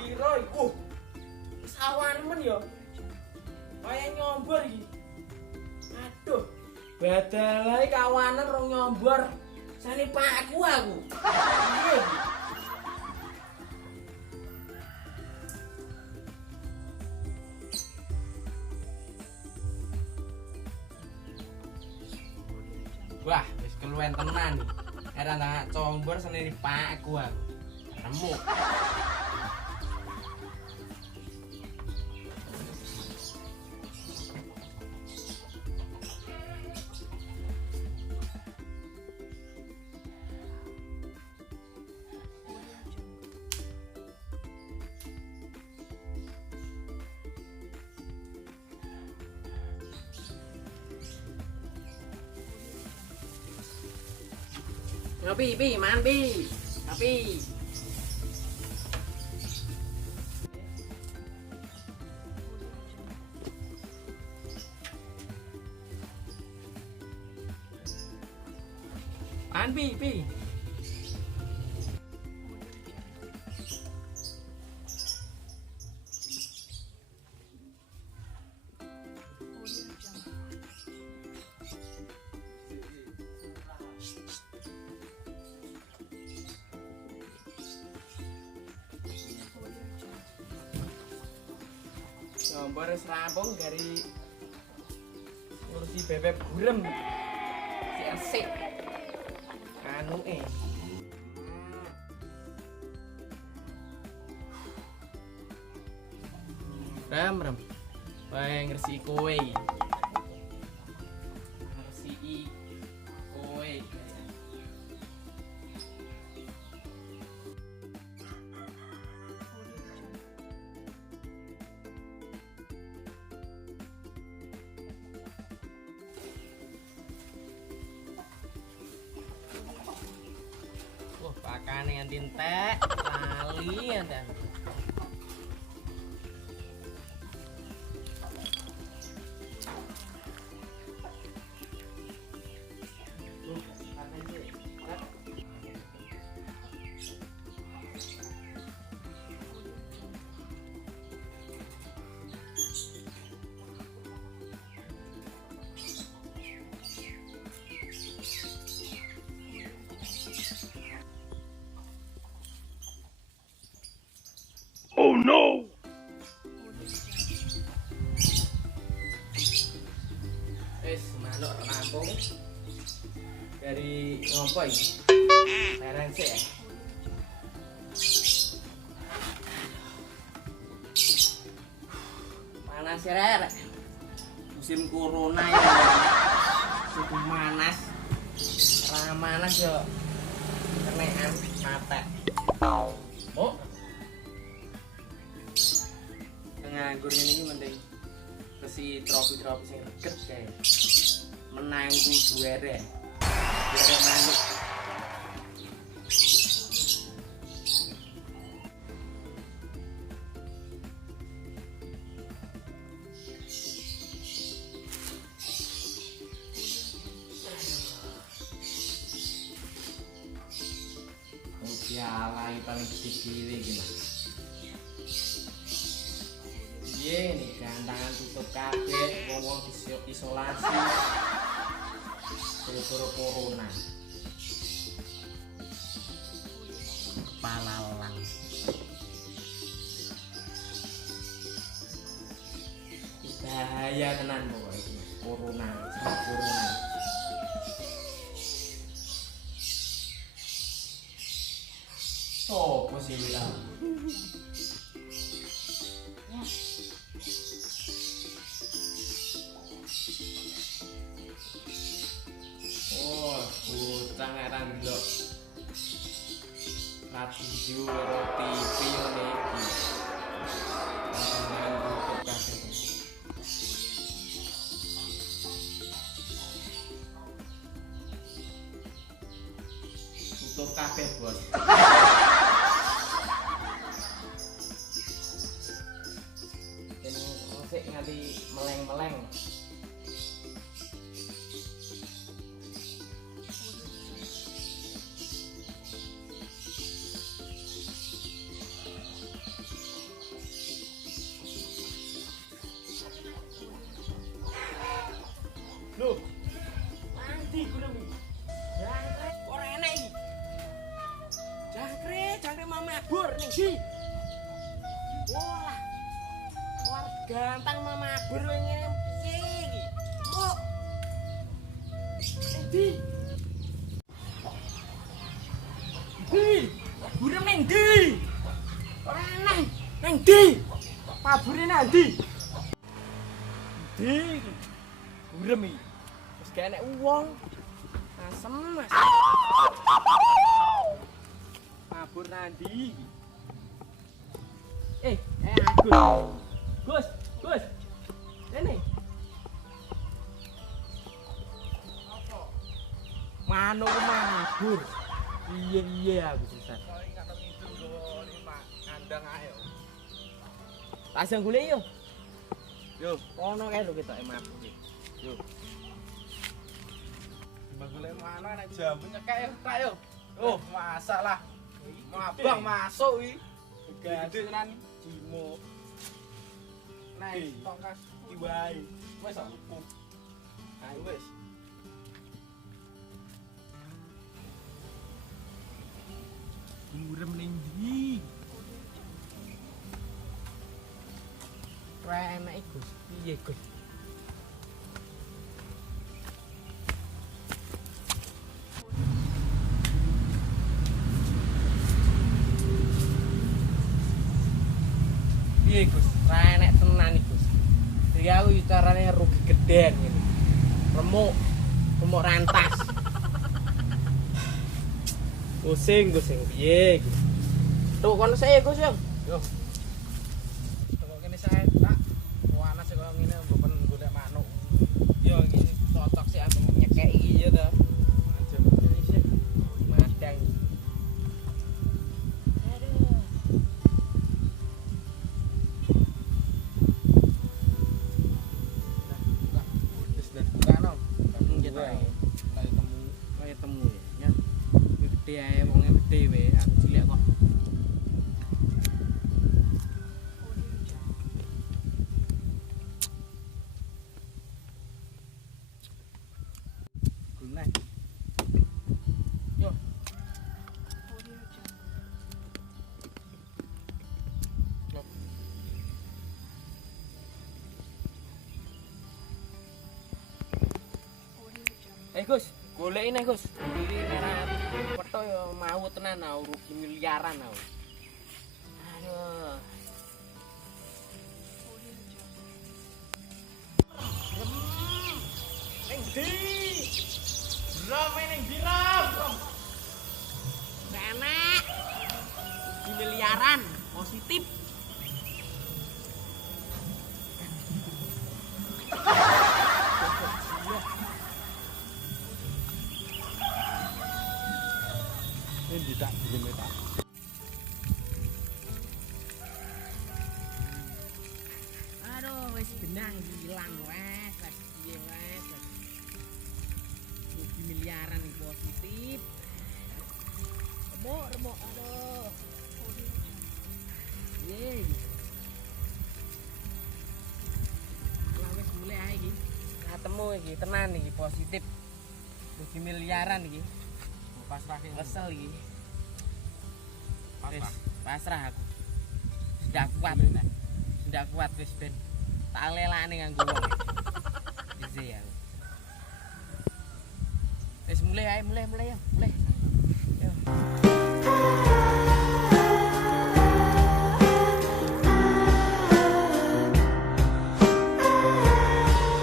piro iki? Sawan men ya. Kaya nyombor iki. Aduh. Badalae kawanan rong nyombor. Sane pakku aku. Piye iki? Wah, wis keluwen tenan. Era nang combor sene pakku aku. Remuk. Pi, man pi. Tapi man pi. Nomor wis rampung dari ngurusi bebek gurem si resik kanuke rem wae ngresiki kowe pakane nganti entek lali ya. Oh no! Wis manuk rampung. Dari ngopo iki? Barang sik ya. Panas ya, Rek. Musim corona ya. Cukup panas. Ora panas yo. Kenekan mate. Oh. Nganggur ini mending kesi tropi-tropi sing reget kae. Menangku juere. Juere manuk. Piala yang paling gede gimana? Iya nih, gantangan tutup kabeh, wong isolasi, gara-gara corona. Kepala lang. Bahaya tenan pokoknya corona, sama corona. Sopo sih bilang? Bocah ngeran delok radio roti pione iki. Nang tutup kabeh. Tutup kabeh, Bos. Sik nganti meleng-meleng. ning ndi? Wah. War gantang mamabur ngene piye iki? Kok. Ndi? Ndi? Burem ning ndi? Ora nang. Nang ndi? Pabure nang ndi? Ndi? Burem iki. Wis gak enek wong. Asem Mas. Mabur nandi. Gus. Gus. Ini. Apa? Mano mabur. Iya aku susah. Kau ingat itu lho, lima kandang ayo. Pasang gule yo. Yo, ono kae lho ketok mabur. Yo. Bagule mana nek jambu nyekek yo, tak yo. Oh, masalah. Abang masuk iki. Gede tenan Jimo. Nek tongkas iki wae. Wis aku. Ayo wis. Murem ning ndi? Ora enak Gus. Piye Gus? Piye Gus? Ra enek tenan iki Gus. Iki aku carane rugi gedhen ngene. Remuk rantas. Pusing piye iki? Tuk kono saya Gus yo. Yo. Tuk kene saya tak. Panas kok ngene mboten golek manuk. Yo iki cocok sih aku nyekek iki ya to. Ajeng iki sih. Madang. Temu ya. Gede ae wong gede we, aku cilik kok. Guna. Yo. Gus, golek ini Gus. Iki merah weto yo mau tenan rugi miliaran aku. Aduh. Ning ndi? Ram ning ndi ram? Enak. Rugi miliaran, positif. Ini tak belum tak. Aduh, wis benang hilang wes, piye wes. Rugi miliaran positif. Remuk, aduh. Ye. Lah wis mulai ae iki. Ketemu iki tenan iki positif. Rugi miliaran iki. Pasrah kesel iki. Pasrah aku. Sudah kuat wis ben. Tak lelane nganggo wong. Isi ya. Wis mulai ya, mulai.